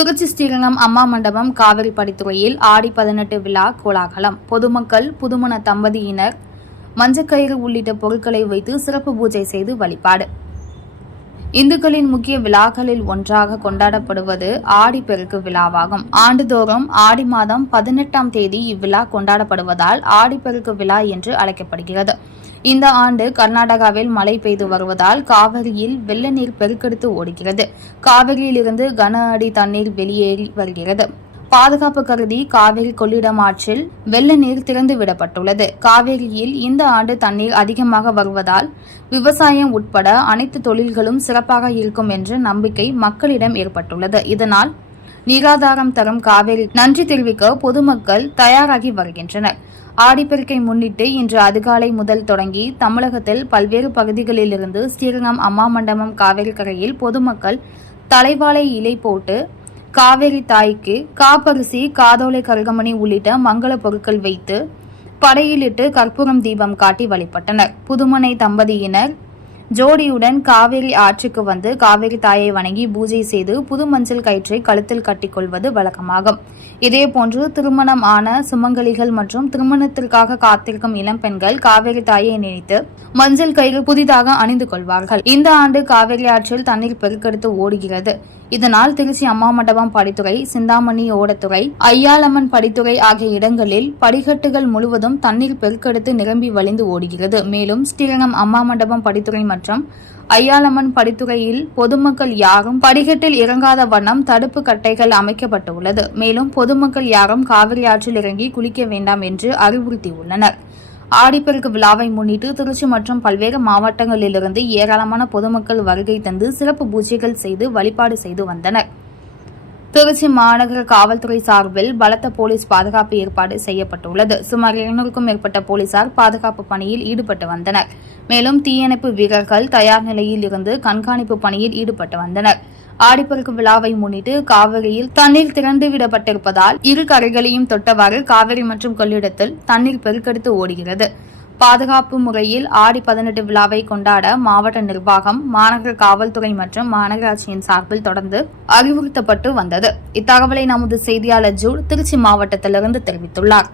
திருச்சி ஸ்ரீரங்கம் அம்மா மண்டபம் காவிரி படித்துறையில் ஆடி பதினெட்டு விழா கோலாகலம். பொதுமக்கள் புதுமண தம்பதியினர் மஞ்சக்கயிறு உள்ளிட்ட பொருட்களை வைத்து சிறப்பு பூஜை செய்து வழிபாடு. இந்துக்களின் முக்கிய விழாக்களில் ஒன்றாக கொண்டாடப்படுவது ஆடி பெருக்கு விழாவாகும். ஆண்டுதோறும் ஆடி மாதம் பதினெட்டாம் தேதி இவ்விழா கொண்டாடப்படுவதால் ஆடிப்பெருக்கு விழா என்று அழைக்கப்படுகிறது. இந்த ஆண்டு கர்நாடகாவில் மழை பெய்து வருவதால் காவிரியில் வெள்ள நீர் பெருக்கெடுத்து ஓடுகிறது. காவிரியிலிருந்து கன அடி தண்ணீர் வெளியேறி வருகிறது. பாதுகாப்பு கருதி காவிரி கொள்ளிடம் ஆற்றில் வெள்ள நீர் திறந்து விடப்பட்டுள்ளது. காவிரியில் இந்த ஆண்டு தண்ணீர் அதிகமாக வருவதால் விவசாயம் உட்பட அனைத்து தொழில்களும் சிறப்பாக இருக்கும் என்ற நம்பிக்கை மக்களிடம் ஏற்பட்டுள்ளது. இதனால் நீராதாரம் தரும் காவிரி நன்றி தெரிவிக்க பொதுமக்கள் தயாராகி வருகின்றனர். ஆடிப்பெருக்கை முன்னிட்டு இன்று அதிகாலை முதல் தொடங்கி தமிழகத்தில் பல்வேறு பகுதிகளிலிருந்து ஸ்ரீரங்கம் அம்மா மண்டபம் காவேரி கரையில் பொதுமக்கள் தலைவாழை இலை போட்டு காவேரி தாய்க்கு காப்பரிசி காதோலை கருகமணி உள்ளிட்ட மங்கள பொருட்கள் வைத்து படையிலிட்டு கற்பூரம் தீபம் காட்டி வழிபட்டனர். புதுமனை தம்பதியினர் ஜோடியுடன் காவேரி ஆற்றுக்கு வந்து காவேரி தாயை வணங்கி பூஜை செய்து புது மஞ்சள் கயிற்றை கழுத்தில் கட்டிக்கொள்வது வழக்கமாகும். இதேபோன்று திருமணம் ஆன சுமங்கலிகள் மற்றும் திருமணத்திற்காக காத்திருக்கும் இளம் பெண்கள் காவேரி தாயை நினைத்து மஞ்சள் கயிறு புதிதாக அணிந்து கொள்வார்கள். இந்த ஆண்டு காவேரி ஆற்றில் தண்ணீர் பெருக்கெடுத்து ஓடுகிறது. இதனால் திருச்சி அம்மா மண்டபம் படித்துறை சிந்தாமணி ஓடத்துறை ஐயாலம்மன் படித்துறை ஆகிய இடங்களில் படிக்கட்டுகள் முழுவதும் தண்ணீர் பெருக்கெடுத்து நிரம்பி வழிந்து ஓடுகிறது. மேலும் ஸ்ரீரங்கம் அம்மா மண்டபம் படித்துறை மற்றும் ஐயாளம்மன் படித்துறையில் பொதுமக்கள் யாரும் படிக்கட்டில் இறங்காத வண்ணம் தடுப்பு கட்டைகள் அமைக்கப்பட்டுள்ளது. மேலும் பொதுமக்கள் யாரும் காவிரி ஆற்றில் இறங்கி குளிக்க வேண்டாம் என்று அறிவுறுத்தியுள்ளனர். ஆடிப்பெருக்கு விழாவை முன்னிட்டு திருச்சி மற்றும் பல்வேறு மாவட்டங்களிலிருந்து ஏராளமான பொதுமக்கள் வருகை தந்து சிறப்பு பூஜைகள் செய்து வழிபாடு செய்து வந்தனர். திருச்சி மாநகர காவல்துறை சார்பில் பலத்த போலீஸ் பாதுகாப்பு ஏற்பாடு செய்யப்பட்டுள்ளது. சுமார் இருநூறுக்கும் மேற்பட்ட போலீசார் பாதுகாப்பு பணியில் ஈடுபட்டு வந்தனர். மேலும் தீயணைப்பு வீரர்கள் தயார் நிலையில் இருந்து கண்காணிப்பு பணியில் ஈடுபட்டு வந்தனர். ஆடிப்பெருக்கு விழாவை முன்னிட்டு காவிரியில் தண்ணீர் திறந்து விடப்பட்டிருப்பதால் இரு கரைகளையும் தொட்டவாறு காவிரி மற்றும் கொள்ளிடத்தில் தண்ணீர் பெருக்கெடுத்து ஓடுகிறது. பாதுகாப்பு முறையில் ஆடி பதினெட்டு விழாவை கொண்டாட மாவட்ட நிர்வாகம் மாநகர காவல்துறை மற்றும் மாநகராட்சியின் சார்பில் தொடர்ந்து அறிவுறுத்தப்பட்டு வந்தது. இத்தகவலை நமது செய்தியாளர் ஜூல் திருச்சி மாவட்டத்திலிருந்து தெரிவித்துள்ளார்.